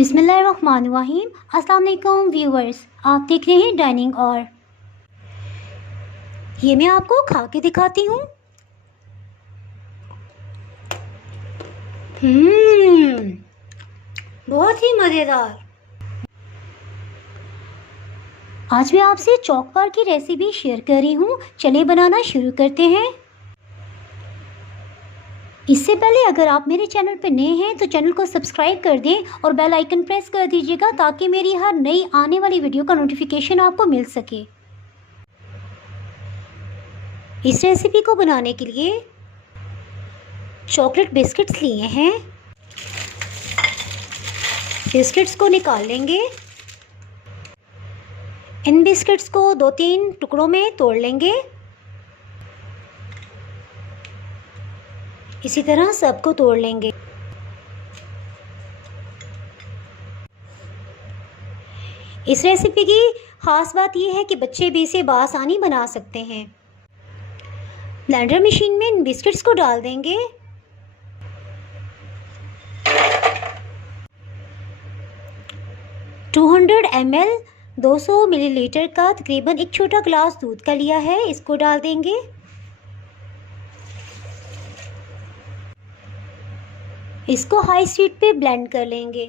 बिस्मिल्लाहिर्रहमानिर्रहीम। अस्सलाम वालेकुम व्यूअर्स, आप देख रहे हैं डाइनिंग और ये मैं आपको खा के दिखाती हूँ। बहुत ही मज़ेदार। आज मैं आपसे चॉक बार की रेसिपी शेयर कर रही हूँ। चलिए बनाना शुरू करते हैं। इससे पहले अगर आप मेरे चैनल पर नए हैं तो चैनल को सब्सक्राइब कर दें और बेल आइकन प्रेस कर दीजिएगा ताकि मेरी हर नई आने वाली वीडियो का नोटिफिकेशन आपको मिल सके। इस रेसिपी को बनाने के लिए चॉकलेट बिस्किट्स लिए हैं। बिस्किट्स को निकाल लेंगे। इन बिस्किट्स को 2-3 टुकड़ों में तोड़ लेंगे। इसी तरह सबको तोड़ लेंगे। इस रेसिपी की ख़ास बात यह है कि बच्चे भी इसे बआसानी बना सकते हैं। ब्लेंडर मशीन में इन बिस्किट्स को डाल देंगे। ml 200 मिलीलीटर का तकरीबन एक छोटा गिलास दूध का लिया है, इसको डाल देंगे। इसको हाई स्पीड पे ब्लेंड कर लेंगे।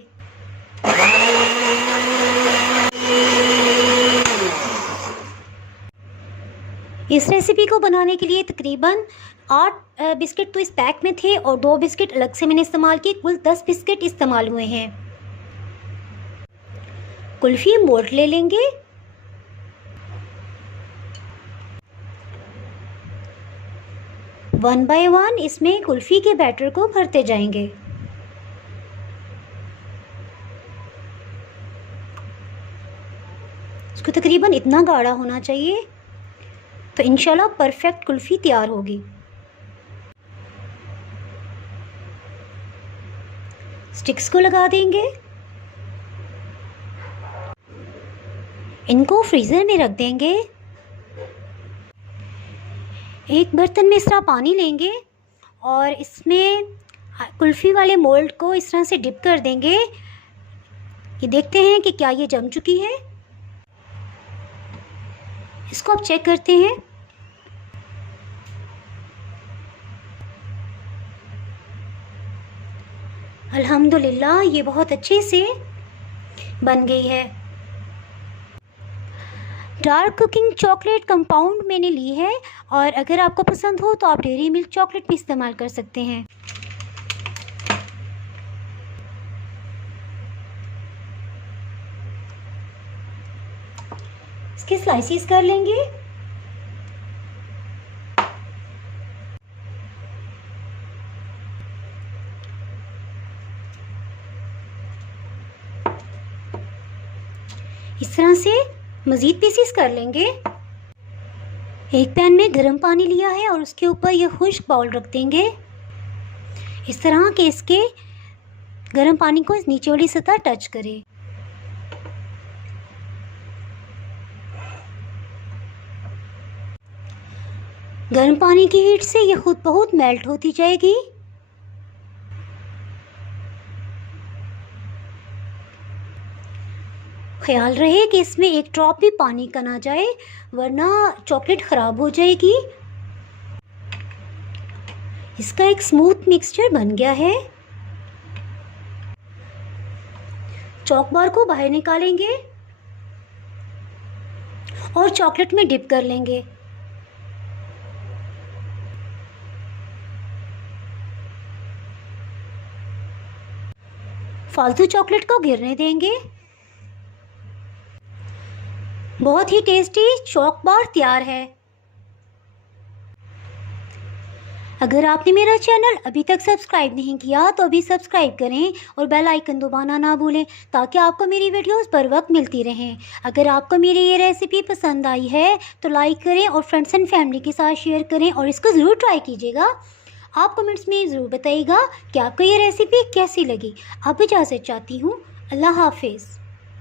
इस रेसिपी को बनाने के लिए तकरीबन 8 बिस्किट तो इस पैक में थे और 2 बिस्किट अलग से मैंने इस्तेमाल किए। कुल 10 बिस्किट इस्तेमाल हुए हैं। कुल्फ़ी मोल्ड ले लेंगे। वन बाय वन इसमें कुल्फ़ी के बैटर को भरते जाएंगे। इसको तकरीबन इतना गाढ़ा होना चाहिए तो इंशाल्लाह परफेक्ट कुल्फ़ी तैयार होगी। स्टिक्स को लगा देंगे। इनको फ्रीज़र में रख देंगे। एक बर्तन में इस तरह पानी लेंगे और इसमें कुल्फ़ी वाले मोल्ड को इस तरह से डिप कर देंगे। ये देखते हैं कि क्या ये जम चुकी है। इसको अब चेक करते हैं। अल्हम्दुलिल्लाह ये बहुत अच्छे से बन गई है। डार्क कुकिंग चॉकलेट कंपाउंड मैंने ली है और अगर आपको पसंद हो तो आप डेयरी मिल्क चॉकलेट भी इस्तेमाल कर सकते हैं। इसके स्लाइसेस कर लेंगे। इस तरह से मज़ीद पीसेस कर लेंगे। एक पैन में गर्म पानी लिया है और उसके ऊपर यह खुश्क बाउल रख देंगे इस तरह कि इसके गर्म पानी को इस नीचे वाली सतह टच करे। गर्म पानी की हीट से यह खुद ब खुद मेल्ट होती जाएगी। ख्याल रहे कि इसमें एक ड्रॉप भी पानी का ना जाए वरना चॉकलेट ख़राब हो जाएगी। इसका एक स्मूथ मिक्सचर बन गया है। चॉक बार को बाहर निकालेंगे और चॉकलेट में डिप कर लेंगे। फालतू चॉकलेट को गिरने देंगे। बहुत ही टेस्टी चॉक बार तैयार है। अगर आपने मेरा चैनल अभी तक सब्सक्राइब नहीं किया तो अभी सब्सक्राइब करें और बेल आइकन दबाना ना भूलें ताकि आपको मेरी वीडियोस बर वक्त मिलती रहें। अगर आपको मेरी ये रेसिपी पसंद आई है तो लाइक करें और फ्रेंड्स एंड फैमिली के साथ शेयर करें और इसको ज़रूर ट्राई कीजिएगा। आप कमेंट्स में ज़रूर बताइएगा कि आपको ये रेसिपी कैसी लगी। अब इजाज़त चाहती हूँ। अल्लाह हाफिज़।